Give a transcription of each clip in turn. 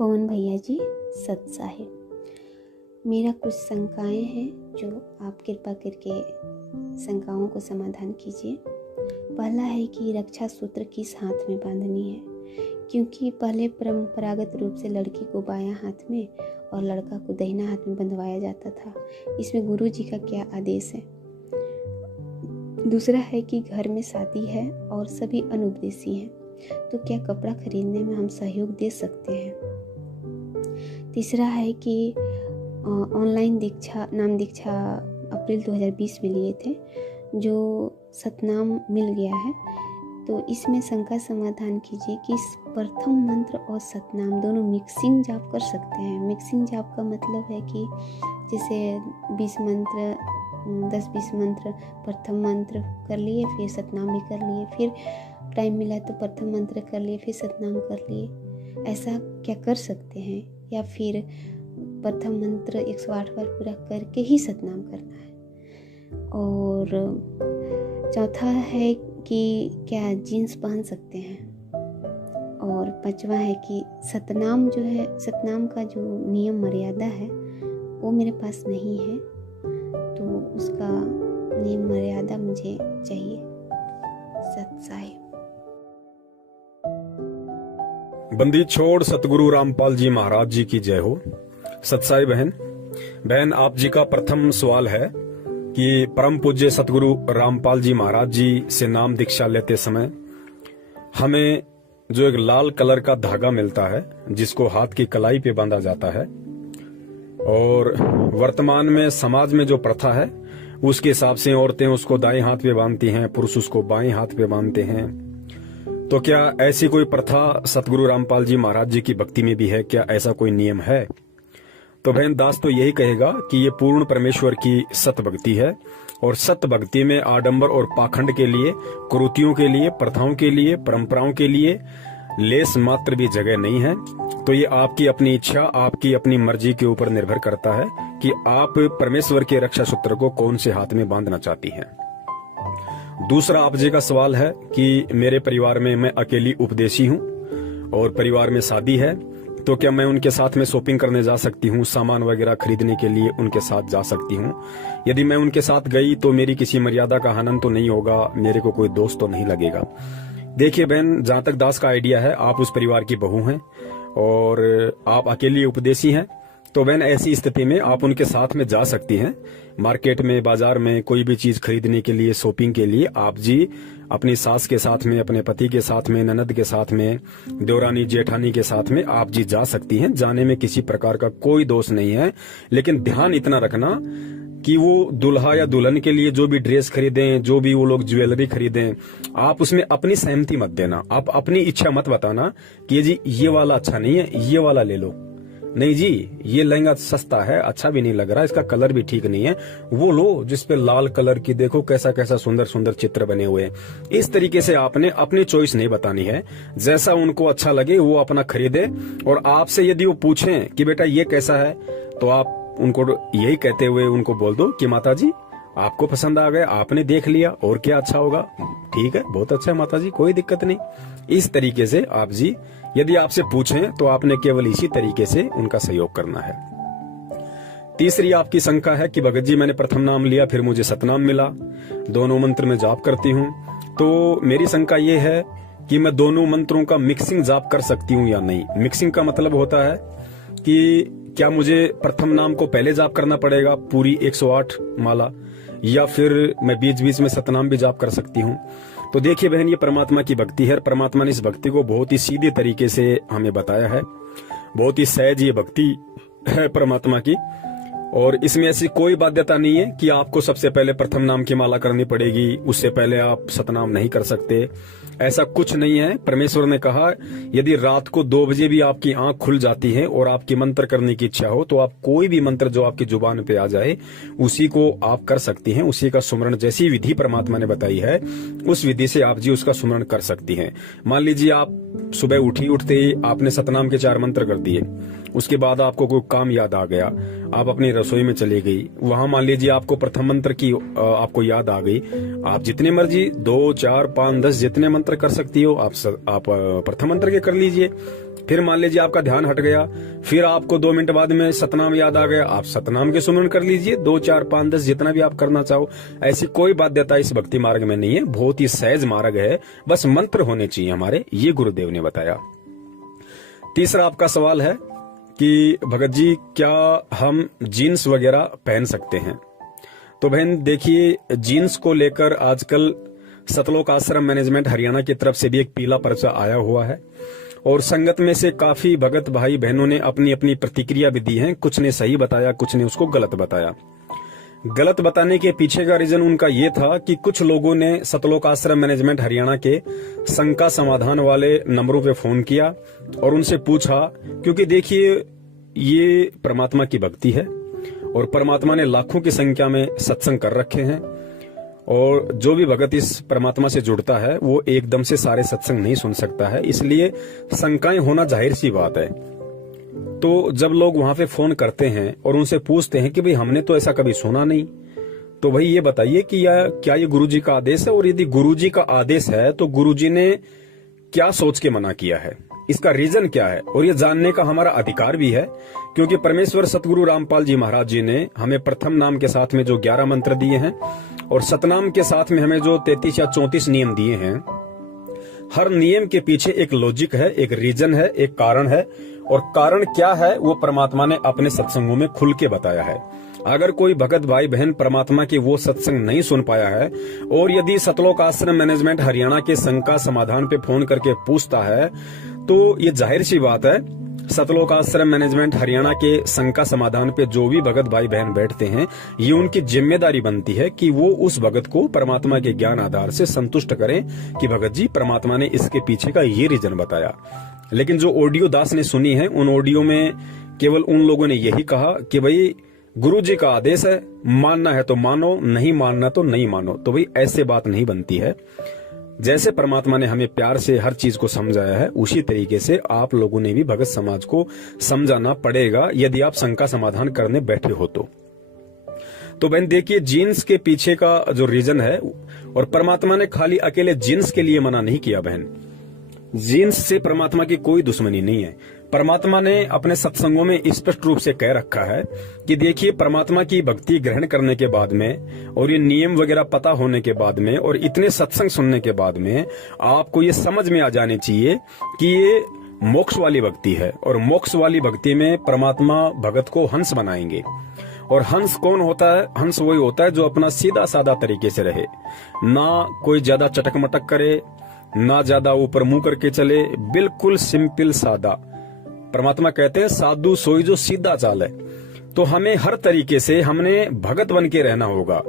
पवन भैया जी सत साहिब, मेरा कुछ शंकाएं हैं जो आप कृपा करके शंकाओं को समाधान कीजिए। पहला है कि रक्षा सूत्र किस हाथ में बांधनी है, क्योंकि पहले परंपरागत रूप से लड़की को बायां हाथ में और लड़का को दाहिना हाथ में बंधवाया जाता था। इसमें गुरु जी का क्या आदेश है। दूसरा है कि घर में शादी है और सभी अनुपदेशी हैं, तो क्या कपड़ा खरीदने में हम सहयोग दे सकते हैं। तीसरा है कि ऑनलाइन नाम दीक्षा अप्रैल 2020 में लिए थे, जो सतनाम मिल गया है, तो इसमें शंका समाधान कीजिए कि प्रथम मंत्र और सतनाम दोनों मिक्सिंग जाप कर सकते हैं। मिक्सिंग जाप का मतलब है कि जैसे 20 मंत्र 10-20 मंत्र प्रथम मंत्र कर लिए, फिर सतनाम भी कर लिए, फिर टाइम मिला तो प्रथम मंत्र कर लिए, फिर सतनाम कर लिए। ऐसा क्या कर सकते हैं, या फिर प्रथम मंत्र 108 बार पूरा करके ही सतनाम करना है। और चौथा है कि क्या जीन्स पहन सकते हैं। और पांचवा है कि सतनाम जो है, सतनाम का जो नियम मर्यादा है वो मेरे पास नहीं है, तो उसका नियम मर्यादा मुझे चाहिए। सत साहिब। बंदी छोड़ सतगुरु रामपाल जी महाराज जी की जय हो। सतसाई बहन, आप जी का प्रथम सवाल है कि परम पूज्य सतगुरु रामपाल जी महाराज जी से नाम दीक्षा लेते समय हमें जो एक लाल कलर का धागा मिलता है, जिसको हाथ की कलाई पे बांधा जाता है, और वर्तमान में समाज में जो प्रथा है उसके हिसाब से औरतें उसको दाएं हाथ पे बांधती हैं, पुरुष उसको बाएं हाथ पे बांधते हैं। तो क्या ऐसी कोई प्रथा सतगुरु रामपाल जी महाराज जी की भक्ति में भी है? क्या ऐसा कोई नियम है? तो बहन दास तो यही कहेगा कि ये पूर्ण परमेश्वर की सत भक्ति है, और सत भक्ति में आडंबर और पाखंड के लिए, कुरीतियों के लिए, प्रथाओं के लिए, परंपराओं के लिए लेस मात्र भी जगह नहीं है। तो ये आपकी अपनी इच्छा, आपकी अपनी मर्जी के ऊपर निर्भर करता है कि आप परमेश्वर के रक्षा सूत्र को कौन से हाथ में बांधना चाहती हैं। दूसरा आप जी का सवाल है कि मेरे परिवार में मैं अकेली उपदेशी हूँ और परिवार में शादी है, तो क्या मैं उनके साथ में शॉपिंग करने जा सकती हूँ, सामान वगैरह खरीदने के लिए उनके साथ जा सकती हूँ। यदि मैं उनके साथ गई तो मेरी किसी मर्यादा का हनन तो नहीं होगा, मेरे को कोई दोष तो नहीं लगेगा। देखिए बहन, जहां तक दास का आइडिया है, आप उस परिवार की बहू हैं और आप अकेली उपदेशी हैं, तो बहन ऐसी स्थिति में आप उनके साथ में जा सकती हैं। मार्केट में, बाजार में कोई भी चीज खरीदने के लिए, शॉपिंग के लिए आप जी अपनी सास के साथ में, अपने पति के साथ में, ननद के साथ में, देवरानी जेठानी के साथ में आप जी जा सकती हैं। जाने में किसी प्रकार का कोई दोष नहीं है, लेकिन ध्यान इतना रखना कि वो दुल्हा या दुल्हन के लिए जो भी ड्रेस खरीदें, जो भी वो लोग ज्वेलरी खरीदें, आप उसमें अपनी सहमति मत देना। आप अपनी इच्छा मत बताना कि ये जी ये वाला अच्छा नहीं है, ये वाला ले लो। नहीं जी, ये लहंगा सस्ता है, अच्छा भी नहीं लग रहा, इसका कलर भी ठीक नहीं है, वो लो जिसपे लाल कलर की देखो कैसा कैसा सुंदर सुंदर चित्र बने हुए हैं। इस तरीके से आपने अपनी चॉइस नहीं बतानी है। जैसा उनको अच्छा लगे वो अपना खरीदे, और आपसे यदि वो पूछें कि बेटा ये कैसा है, तो आप उनको यही कहते हुए उनको बोल दो कि माता जी आपको पसंद आ गया, आपने देख लिया, और क्या अच्छा होगा, ठीक है, बहुत अच्छा है माता जी, कोई दिक्कत नहीं। इस तरीके से आप जी यदि आपसे पूछें तो आपने केवल इसी तरीके से उनका सहयोग करना है। तीसरी आपकी शंका है कि भगत जी मैंने प्रथम नाम लिया, फिर मुझे सतनाम मिला, दोनों मंत्र में जाप करती हूँ, तो मेरी शंका ये है कि मैं दोनों मंत्रों का मिक्सिंग जाप कर सकती हूँ या नहीं। मिक्सिंग का मतलब होता है कि क्या मुझे प्रथम नाम को पहले जाप करना पड़ेगा पूरी 108 माला, या फिर मैं बीच बीच में सतनाम भी जाप कर सकती हूँ। तो देखिए बहन, ये परमात्मा की भक्ति है। परमात्मा ने इस भक्ति को बहुत ही सीधे तरीके से हमें बताया है, बहुत ही सहज ये भक्ति है परमात्मा की, और इसमें ऐसी कोई बाध्यता नहीं है कि आपको सबसे पहले प्रथम नाम की माला करनी पड़ेगी, उससे पहले आप सतनाम नहीं कर सकते। ऐसा कुछ नहीं है। परमेश्वर ने कहा यदि रात को 2 बजे भी आपकी आंख खुल जाती है और आपकी मंत्र करने की इच्छा हो, तो आप कोई भी मंत्र जो आपकी जुबान पे आ जाए उसी को आप कर सकती हैं। उसी का सुमरण, जैसी विधि परमात्मा ने बताई है उस विधि से आप जी उसका सुमरण कर सकती हैं। मान लीजिए आप सुबह उठते ही आपने सतनाम के 4 मंत्र कर दिए, उसके बाद आपको कोई काम याद आ गया, आप अपनी रसोई में चली गई, वहां मान लीजिए आपको प्रथम मंत्र की आपको याद आ गई, आप जितने मर्जी 2, 4, 5, 10 जितने मंत्र कर सकती हो आप प्रथम मंत्र के कर लीजिए। फिर मान लीजिए आपका ध्यान हट गया, फिर आपको 2 मिनट बाद में सतनाम याद आ गया, आप सतनाम के सुमरन कर लीजिए, 2, 4, 5, 10 जितना भी आप करना चाहो। ऐसी कोई बाध्यता इस भक्ति मार्ग में नहीं है, बहुत ही सहज मार्ग है, बस मंत्र होने चाहिए हमारे, ये गुरुदेव ने बताया। तीसरा आपका सवाल है कि भगत जी क्या हम जीन्स वगैरह पहन सकते हैं? तो बहन देखिए, जीन्स को लेकर आजकल सतलोक आश्रम मैनेजमेंट हरियाणा की तरफ से भी एक पीला पर्चा आया हुआ है और संगत में से काफी भगत भाई बहनों ने अपनी अपनी प्रतिक्रिया भी दी है। कुछ ने सही बताया, कुछ ने उसको गलत बताया। गलत बताने के पीछे का रीजन उनका ये था कि कुछ लोगों ने सतलोक आश्रम मैनेजमेंट हरियाणा के शंका समाधान वाले नंबरों पे फोन किया और उनसे पूछा, क्योंकि देखिए ये परमात्मा की भक्ति है और परमात्मा ने लाखों की संख्या में सत्संग कर रखे हैं और जो भी भगत इस परमात्मा से जुड़ता है वो एकदम से सारे सत्संग नहीं सुन सकता है, इसलिए शंकाएं होना जाहिर सी बात है। तो जब लोग वहां पे फोन करते हैं और उनसे पूछते हैं कि भाई हमने तो ऐसा कभी सुना नहीं, तो भाई ये बताइए कि क्या ये गुरुजी का आदेश है, और यदि गुरुजी का आदेश है तो गुरुजी ने क्या सोच के मना किया है, इसका रीजन क्या है, और ये जानने का हमारा अधिकार भी है, क्योंकि परमेश्वर सतगुरु रामपाल जी महाराज जी ने हमें प्रथम नाम के साथ में जो 11 मंत्र दिए हैं और सतनाम के साथ में हमें जो 33 या 34 नियम दिए हैं, हर नियम के पीछे एक लॉजिक है, एक रीजन है, एक कारण है, और कारण क्या है वो परमात्मा ने अपने सत्संगों में खुल के बताया है। अगर कोई भगत भाई बहन परमात्मा के वो सत्संग नहीं सुन पाया है और यदि सतलोक आश्रम मैनेजमेंट हरियाणा के शंका समाधान पे फोन करके पूछता है, तो ये जाहिर सी बात है सतलोक आश्रम मैनेजमेंट हरियाणा के शंका समाधान पे जो भी भगत भाई बहन बैठते हैं, ये उनकी जिम्मेदारी बनती है कि वो उस भगत को परमात्मा के ज्ञान आधार से संतुष्ट करें कि भगत जी परमात्मा ने इसके पीछे का ये रीजन बताया। लेकिन जो ऑडियो दास ने सुनी है, उन ऑडियो में केवल उन लोगों ने यही कहा कि भाई गुरु जी का आदेश है, मानना है तो मानो, नहीं मानना तो नहीं मानो। तो भाई ऐसे बात नहीं बनती है। जैसे परमात्मा ने हमें प्यार से हर चीज को समझाया है, उसी तरीके से आप लोगों ने भी भगत समाज को समझाना पड़ेगा यदि आप शंका समाधान करने बैठे हो तो बहन देखिए, जीन्स के पीछे का जो रीजन है, और परमात्मा ने खाली अकेले जीन्स के लिए मना नहीं किया बहन, जीन्स से परमात्मा की कोई दुश्मनी नहीं है। परमात्मा ने अपने सत्संगों में स्पष्ट रूप से कह रखा है कि देखिए, परमात्मा की भक्ति ग्रहण करने के बाद में और ये नियम वगैरह पता होने के बाद में और इतने सत्संग सुनने के बाद में आपको ये समझ में आ जानी चाहिए कि ये मोक्ष वाली भक्ति है, और मोक्ष वाली भक्ति में परमात्मा भगत को हंस बनाएंगे। और हंस कौन होता है? हंस वही होता है जो अपना सीधा साधा तरीके से रहे, ना कोई ज्यादा चटक मटक करे, ना ज्यादा ऊपर मुंह करके चले, बिल्कुल सिंपल सादा। परमात्मा कहते हैं साधु सोई जो सीधा चाल है। तो हमें हर तरीके से हमने भगत बन के रहना होगा।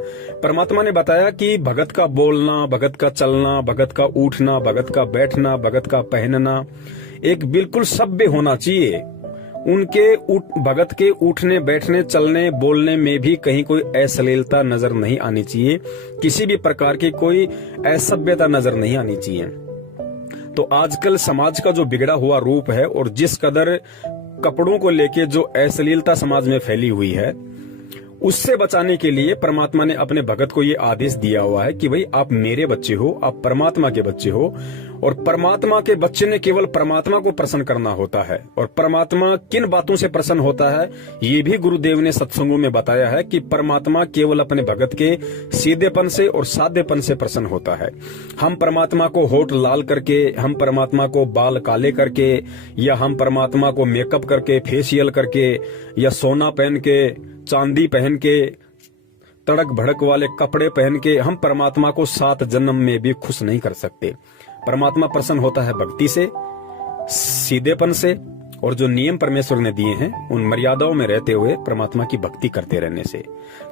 परमात्मा ने बताया कि भगत का बोलना, भगत का चलना, भगत का उठना, भगत का बैठना, भगत का पहनना एक बिल्कुल सभ्य होना चाहिए। उनके भगत के उठने, बैठने, चलने, बोलने में भी कहीं कोई अश्लीलता नजर नहीं आनी चाहिए, किसी भी प्रकार की कोई असभ्यता नजर नहीं आनी चाहिए। तो आजकल समाज का जो बिगड़ा हुआ रूप है और जिस कदर कपड़ों को लेके जो अश्लीलता समाज में फैली हुई है, उससे बचाने के लिए परमात्मा ने अपने भगत को ये आदेश दिया हुआ है कि भाई आप मेरे बच्चे हो, आप परमात्मा के बच्चे हो, और परमात्मा के बच्चे ने केवल परमात्मा को प्रसन्न करना होता है। और परमात्मा किन बातों से प्रसन्न होता है ये भी गुरुदेव ने सत्संगों में बताया है कि परमात्मा केवल अपने भगत के सीधेपन से और साधेपन से प्रसन्न होता है। हम परमात्मा को होठ लाल करके, हम परमात्मा को बाल काले करके, या हम परमात्मा को मेकअप करके, फेशियल करके, या सोना पहन के, चांदी पहन के, तड़क भड़क वाले कपड़े पहन के हम परमात्मा को 7 जन्म में भी खुश नहीं कर सकते। परमात्मा प्रसन्न होता है भक्ति से, सीधेपन से, और जो नियम परमेश्वर ने दिए हैं उन मर्यादाओं में रहते हुए परमात्मा की भक्ति करते रहने से।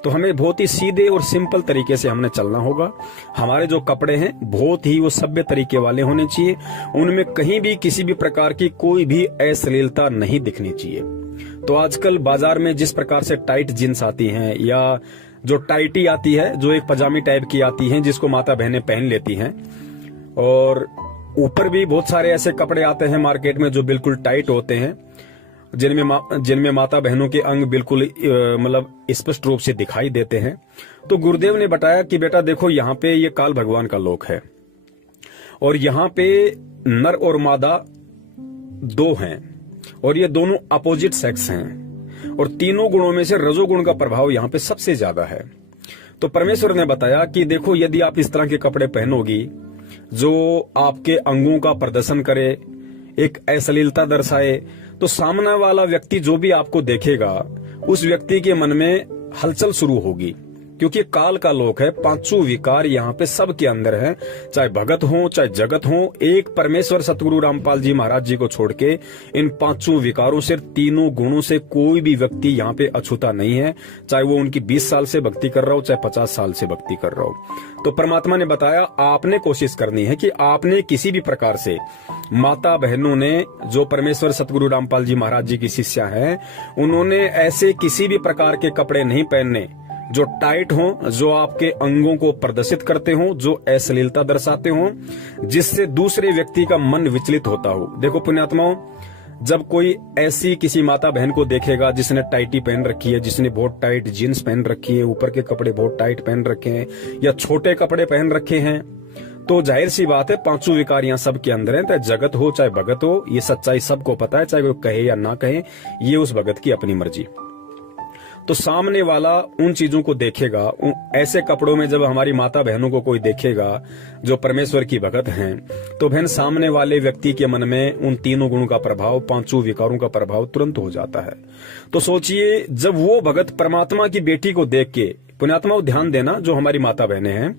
तो हमें बहुत ही सीधे और सिंपल तरीके से हमने चलना होगा। हमारे जो कपड़े हैं बहुत ही वो सभ्य तरीके वाले होने चाहिए, उनमें कहीं भी किसी भी प्रकार की कोई भी अश्लीलता नहीं दिखनी चाहिए। तो आजकल बाजार में जिस प्रकार से टाइट जींस आती हैं, या जो टाइटी आती है, जो एक पजामी टाइप की आती है जिसको माता बहनें पहन लेती हैं, और ऊपर भी बहुत सारे ऐसे कपड़े आते हैं मार्केट में जो बिल्कुल टाइट होते हैं, जिनमें माता बहनों के अंग बिल्कुल मतलब स्पष्ट रूप से दिखाई देते हैं। तो गुरुदेव ने बताया कि बेटा देखो, यहाँ पे ये काल भगवान का लोक है, और यहाँ पे नर और मादा दो हैं और ये दोनों अपोजिट सेक्स हैं और तीनों गुणों में से रजोगुण का प्रभाव यहाँ पे सबसे ज्यादा है। तो परमेश्वर ने बताया कि देखो, यदि आप इस तरह के कपड़े पहनोगी जो आपके अंगों का प्रदर्शन करे, एक अश्लीलता दर्शाए, तो सामने वाला व्यक्ति जो भी आपको देखेगा उस व्यक्ति के मन में हलचल शुरू होगी, क्योंकि काल का लोक है। पांचों विकार यहाँ पे सबके अंदर है, चाहे भगत हो चाहे जगत हो। एक परमेश्वर सतगुरु रामपाल जी महाराज जी को छोड़ के इन पांचों विकारों से, तीनों गुणों से कोई भी व्यक्ति यहाँ पे अछूता नहीं है, चाहे वो उनकी 20 साल से भक्ति कर रहा हो चाहे 50 साल से भक्ति कर रहा हो। तो परमात्मा ने बताया आपने कोशिश करनी है कि आपने किसी भी प्रकार से, माता बहनों ने जो परमेश्वर सतगुरु रामपाल जी महाराज जी की शिष्या हैं, उन्होंने ऐसे किसी भी प्रकार के कपड़े नहीं पहनने जो टाइट हो, जो आपके अंगों को प्रदर्शित करते हो, जो अश्लीलता दर्शाते हो, जिससे दूसरे व्यक्ति का मन विचलित होता हो। देखो पुण्यात्माओं, जब कोई ऐसी किसी माता बहन को देखेगा जिसने टाइटी पहन रखी है, जिसने बहुत टाइट जीन्स पहन रखी है, ऊपर के कपड़े बहुत टाइट पहन रखे हैं या छोटे कपड़े पहन रखे हैं, तो जाहिर सी बात है पांचों विकार यहाँ सबके अंदर है। चाहे जगत हो चाहे भगत हो, ये सच्चाई सबको पता है, चाहे वो कहे या ना कहे, ये उस भगत की अपनी मर्जी। तो सामने वाला उन चीजों को देखेगा, ऐसे कपड़ों में जब हमारी माता बहनों को कोई देखेगा जो परमेश्वर की भगत हैं, तो बहन सामने वाले व्यक्ति के मन में उन तीनों गुणों का प्रभाव, पांचों विकारों का प्रभाव तुरंत हो जाता है। तो सोचिए, जब वो भगत परमात्मा की बेटी को देख के, पुण्यात्माओं ध्यान देना, जो हमारी माता बहनें हैं,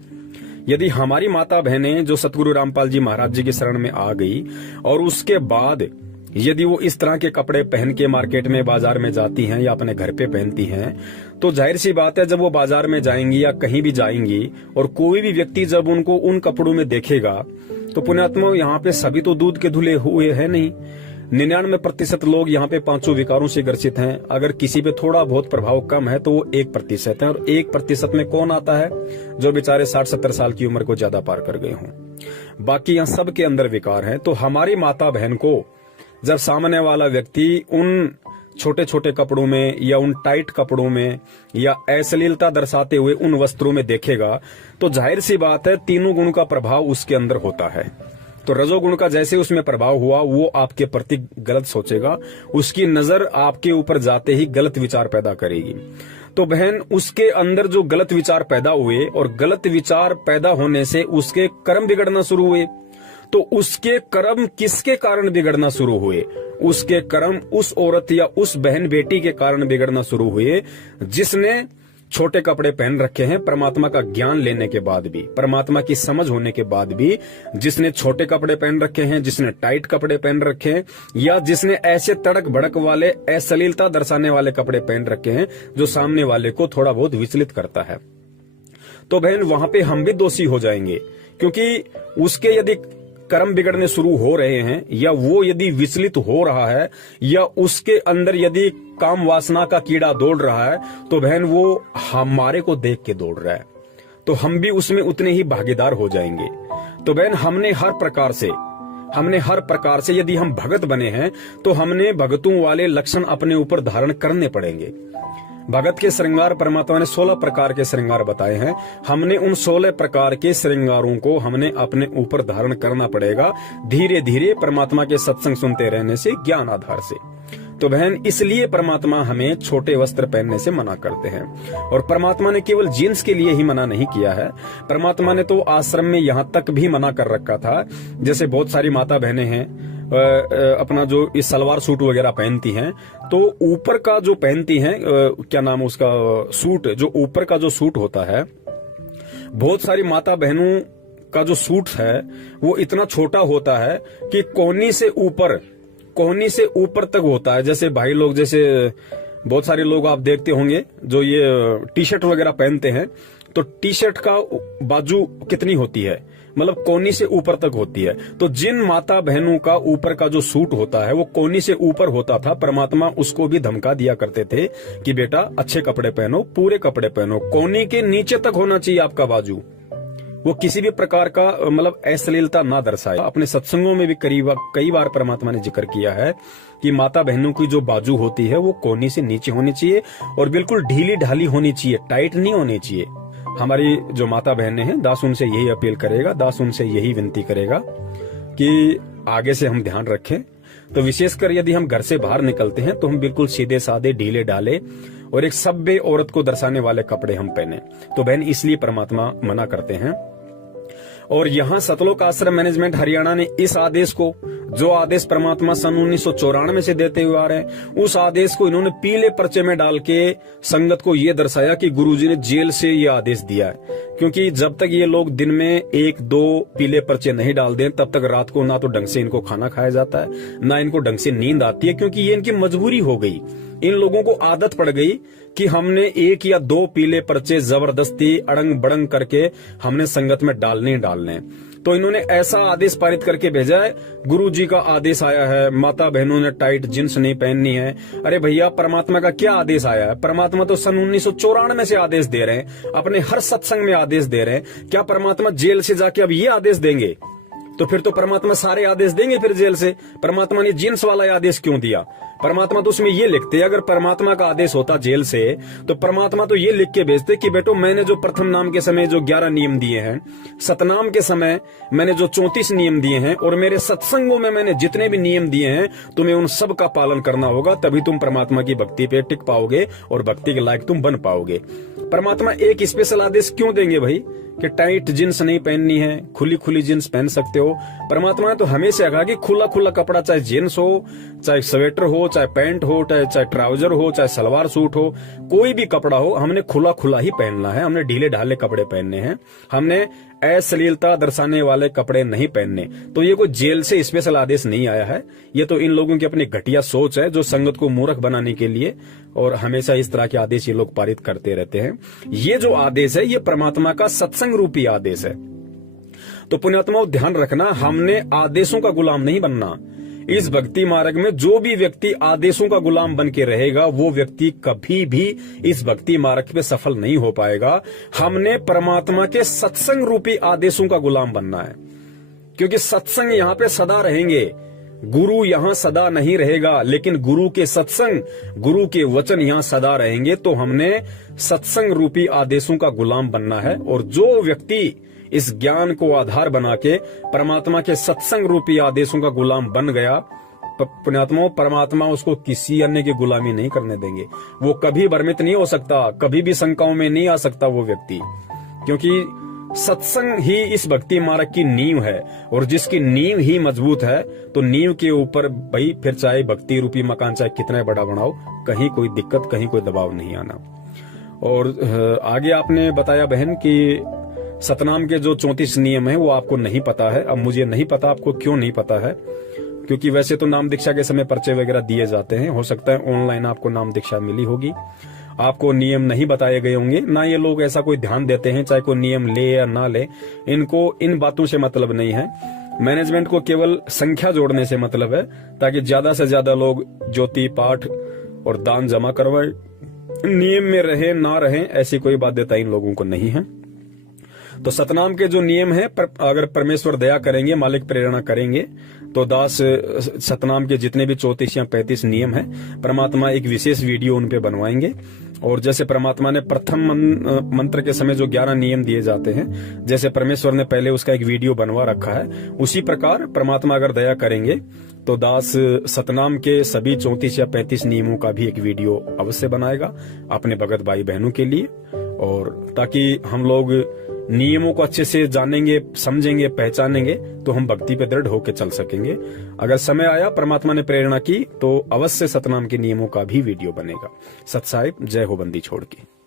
यदि हमारी माता बहनें जो सतगुरु रामपाल जी महाराज जी की शरण में आ गई और उसके बाद यदि वो इस तरह के कपड़े पहन के मार्केट में, बाजार में जाती हैं या अपने घर पे पहनती हैं, तो जाहिर सी बात है जब वो बाजार में जाएंगी या कहीं भी जाएंगी और कोई भी व्यक्ति जब उनको उन कपड़ों में देखेगा, तो पुण्यात्मा यहाँ पे सभी तो दूध के धुले हुए हैं नहीं। 99% लोग यहाँ पे पांचों विकारों से ग्रसित हैं। अगर किसी पे थोड़ा बहुत प्रभाव कम है तो वो 1% है, और 1% में कौन आता है? जो बेचारे 60-70 साल की उम्र को ज्यादा पार कर गए हों। बाकी यहाँ सबके अंदर विकार हैं। तो हमारी माता बहन को जब सामने वाला व्यक्ति उन छोटे छोटे कपड़ों में या उन टाइट कपड़ों में या अश्लीलता दर्शाते हुए उन वस्त्रों में देखेगा, तो जाहिर सी बात है तीनों गुण का प्रभाव उसके अंदर होता है। तो रजोगुण का जैसे उसमें प्रभाव हुआ, वो आपके प्रति गलत सोचेगा, उसकी नजर आपके ऊपर जाते ही गलत विचार पैदा करेगी। तो बहन, उसके अंदर जो गलत विचार पैदा हुए और गलत विचार पैदा होने से उसके कर्म बिगड़ना शुरू हुए, तो उसके कर्म किसके कारण बिगड़ना शुरू हुए? उसके कर्म उस औरत या उस बहन बेटी के कारण बिगड़ना शुरू हुए जिसने छोटे कपड़े पहन रखे हैं। परमात्मा का ज्ञान लेने के बाद भी, परमात्मा की समझ होने के बाद भी, जिसने छोटे कपड़े पहन रखे हैं, जिसने टाइट कपड़े पहन रखे हैं, या जिसने ऐसे तड़क भड़क वाले, अश्लीलता दर्शाने वाले कपड़े पहन रखे हैं जो सामने वाले को थोड़ा बहुत विचलित करता है, तो बहन वहां पे हम भी दोषी हो जाएंगे। क्योंकि उसके यदि कर्म बिगड़ने शुरू हो रहे हैं, या वो यदि विचलित हो रहा है, या उसके अंदर यदि काम वासना का कीड़ा दौड़ रहा है, तो बहन वो हमारे को देख के दौड़ रहा है, तो हम भी उसमें उतने ही भागीदार हो जाएंगे। तो बहन, हमने हर प्रकार से यदि हम भगत बने हैं, तो हमने भगतों वाले लक्षण अपने ऊपर धारण करने पड़ेंगे। भगत के श्रृंगार परमात्मा ने 16 प्रकार के श्रृंगार बताए हैं। हमने उन 16 प्रकार के श्रृंगारों को हमने अपने ऊपर धारण करना पड़ेगा, धीरे धीरे परमात्मा के सत्संग सुनते रहने से, ज्ञान आधार से। तो बहन, इसलिए परमात्मा हमें छोटे वस्त्र पहनने से मना करते हैं। और परमात्मा ने केवल जीन्स के लिए ही मना नहीं किया है, परमात्मा ने तो आश्रम में यहाँ तक भी मना कर रखा था। जैसे बहुत सारी माता बहनें हैं अपना जो इस सलवार सूट वगैरह पहनती हैं, तो ऊपर का जो पहनती हैं, क्या नाम है उसका, सूट, जो ऊपर का जो सूट होता है, बहुत सारी माता बहनों का जो सूट है वो इतना छोटा होता है कि कोहनी से ऊपर तक होता है। जैसे भाई लोग, जैसे बहुत सारे लोग आप देखते होंगे जो ये टी शर्ट वगैरह पहनते हैं, तो टी शर्ट का बाजू कितनी होती है, मतलब कोहनी से ऊपर तक होती है। तो जिन माता बहनों का ऊपर का जो सूट होता है वो कोहनी से ऊपर होता था, परमात्मा उसको भी धमका दिया करते थे कि बेटा अच्छे कपड़े पहनो, पूरे कपड़े पहनो, कोहनी के नीचे तक होना चाहिए आपका बाजू, वो किसी भी प्रकार का मतलब अश्लीलता ना दर्शाए। अपने सत्संगों में भी कई बार परमात्मा ने जिक्र किया है कि माता बहनों की जो बाजू होती है वो कोहनी से नीचे होनी चाहिए और बिल्कुल ढीली ढाली होनी चाहिए, टाइट नहीं होनी चाहिए। हमारी जो माता बहनें हैं, दास उनसे यही अपील करेगा, दास उनसे यही विनती करेगा कि आगे से हम ध्यान रखें। तो विशेषकर यदि हम घर से बाहर निकलते हैं तो हम बिल्कुल सीधे साधे ढीले ढाले और एक सभ्य औरत को दर्शाने वाले कपड़े हम पहने। तो बहन इसलिए परमात्मा मना करते हैं। और यहाँ सतलोक आश्रम मैनेजमेंट हरियाणा ने इस आदेश को, जो आदेश परमात्मा सन 1994 से देते हुए आ रहे हैं, उस आदेश को इन्होंने पीले पर्चे में डाल के संगत को ये दर्शाया कि गुरुजी ने जेल से ये आदेश दिया है। क्योंकि जब तक ये लोग दिन में 1-2 पीले पर्चे नहीं डाल दें तब तक रात को ना तो ढंग से इनको खाना खाया जाता है, ना इनको ढंग से नींद आती है, क्योंकि ये इनकी मजबूरी हो गई। इन लोगों को आदत पड़ गई कि हमने 1 या 2 पीले पर्चे जबरदस्ती अड़ंग बड़ंग करके हमने संगत में डालने ही डालने। तो इन्होंने ऐसा आदेश पारित करके भेजा है, गुरु जी का आदेश आया है, माता बहनों ने टाइट जींस नहीं पहननी है। अरे भैया, परमात्मा का क्या आदेश आया है? परमात्मा तो सन 1994 से आदेश दे रहे हैं, अपने हर सत्संग में आदेश दे रहे हैं। क्या परमात्मा जेल से जाके अब ये आदेश देंगे? तो फिर तो परमात्मा सारे आदेश देंगे फिर जेल से। परमात्मा ने जींस वाला आदेश क्यों दिया? परमात्मा तो उसमें ये लिखते, अगर परमात्मा का आदेश होता जेल से तो परमात्मा तो ये लिख के भेजते कि बेटो, मैंने जो प्रथम नाम के समय जो 11 नियम दिए हैं, सतनाम के समय मैंने जो 34 नियम दिए हैं, और मेरे सत्संगों में मैंने जितने भी नियम दिए हैं, तुम्हें उन सब का पालन करना होगा, तभी तुम परमात्मा की भक्ति पे टिक पाओगे और भक्ति के लायक तुम बन पाओगे। परमात्मा एक स्पेशल आदेश क्यों देंगे भाई कि टाइट जींस नहीं पहननी है, खुली खुली जींस पहन सकते हो? परमात्मा ने तो हमेशा कहा कि खुला खुला कपड़ा, चाहे जींस हो, चाहे स्वेटर हो, चाहे पैंट हो, चाहे ट्राउजर हो, चाहे सलवार सूट हो, कोई भी कपड़ा हो, हमने खुला खुला ही पहनना है। हमने ढीले ढाले कपड़े पहनने हैं, हमने अश्लीलता दर्शाने वाले कपड़े नहीं पहनने। तो ये कोई जेल से स्पेशल आदेश नहीं आया है, ये तो इन लोगों की अपनी घटिया सोच है, जो संगत को मूर्ख बनाने के लिए और हमेशा इस तरह के आदेश ये लोग पारित करते रहते हैं। ये जो आदेश है, ये परमात्मा का सत्संग रूपी आदेश है। तो पुण्यात्माओं, ध्यान रखना, हमने आदेशों का गुलाम नहीं बनना। इस भक्ति मार्ग में जो भी व्यक्ति आदेशों का गुलाम बन के रहेगा, वो व्यक्ति कभी भी इस भक्ति मार्ग पे सफल नहीं हो पाएगा। हमने परमात्मा के सत्संग रूपी आदेशों का गुलाम बनना है, क्योंकि सत्संग यहाँ पे सदा रहेंगे। गुरु यहाँ सदा नहीं रहेगा, लेकिन गुरु के सत्संग, गुरु के वचन यहाँ सदा रहेंगे। तो हमने सत्संग रूपी आदेशों का गुलाम बनना है। और जो व्यक्ति इस ज्ञान को आधार बना के परमात्मा के सत्संग रूपी आदेशों का गुलाम बन गया, पुण्यात्माओं, परमात्मा उसको किसी अन्य की गुलामी नहीं करने देंगे। वो कभी भ्रमित नहीं हो सकता, कभी भी शंकाओं में नहीं आ सकता वो व्यक्ति, क्योंकि सत्संग ही इस भक्ति मार्ग की नींव है। और जिसकी नींव ही मजबूत है, तो नींव के ऊपर भाई फिर चाहे भक्ति रूपी मकान चाहे कितना बड़ा बनाओ, कहीं कोई दिक्कत, कहीं कोई दबाव नहीं आना। और आगे आपने बताया बहन कि सतनाम के जो 34 नियम है वो आपको नहीं पता है। अब मुझे नहीं पता आपको क्यों नहीं पता है, क्योंकि वैसे तो नाम दीक्षा के समय पर्चे वगैरह दिए जाते हैं। हो सकता है ऑनलाइन आपको नाम दीक्षा मिली होगी, आपको नियम नहीं बताए गए होंगे। ना ये लोग ऐसा कोई ध्यान देते हैं, चाहे कोई नियम ले या ना ले, इनको इन बातों से मतलब नहीं है। मैनेजमेंट को केवल संख्या जोड़ने से मतलब है, ताकि ज्यादा से ज्यादा लोग ज्योति पाठ और दान जमा करवाए। नियम में रहे ना रहे ऐसी कोई बाध्यता इन लोगों को नहीं है। तो सतनाम के जो नियम है, अगर परमेश्वर दया करेंगे, मालिक प्रेरणा करेंगे, तो दास सतनाम के जितने भी 34 या 35 नियम है, परमात्मा एक विशेष वीडियो उन पे बनवाएंगे। और जैसे परमात्मा ने प्रथम मंत्र के समय जो 11 नियम दिए जाते हैं, जैसे परमेश्वर ने पहले उसका एक वीडियो बनवा रखा है, उसी प्रकार परमात्मा अगर दया करेंगे तो दास सतनाम के सभी 34 या 35 नियमों का भी एक वीडियो अवश्य बनाएगा अपने भगत भाई बहनों के लिए, और ताकि हम लोग नियमों को अच्छे से जानेंगे, समझेंगे, पहचानेंगे, तो हम भक्ति पे दृढ़ होकर चल सकेंगे। अगर समय आया, परमात्मा ने प्रेरणा की, तो अवश्य सतनाम के नियमों का भी वीडियो बनेगा। सत साहिब, जय हो बंदी छोड़ के।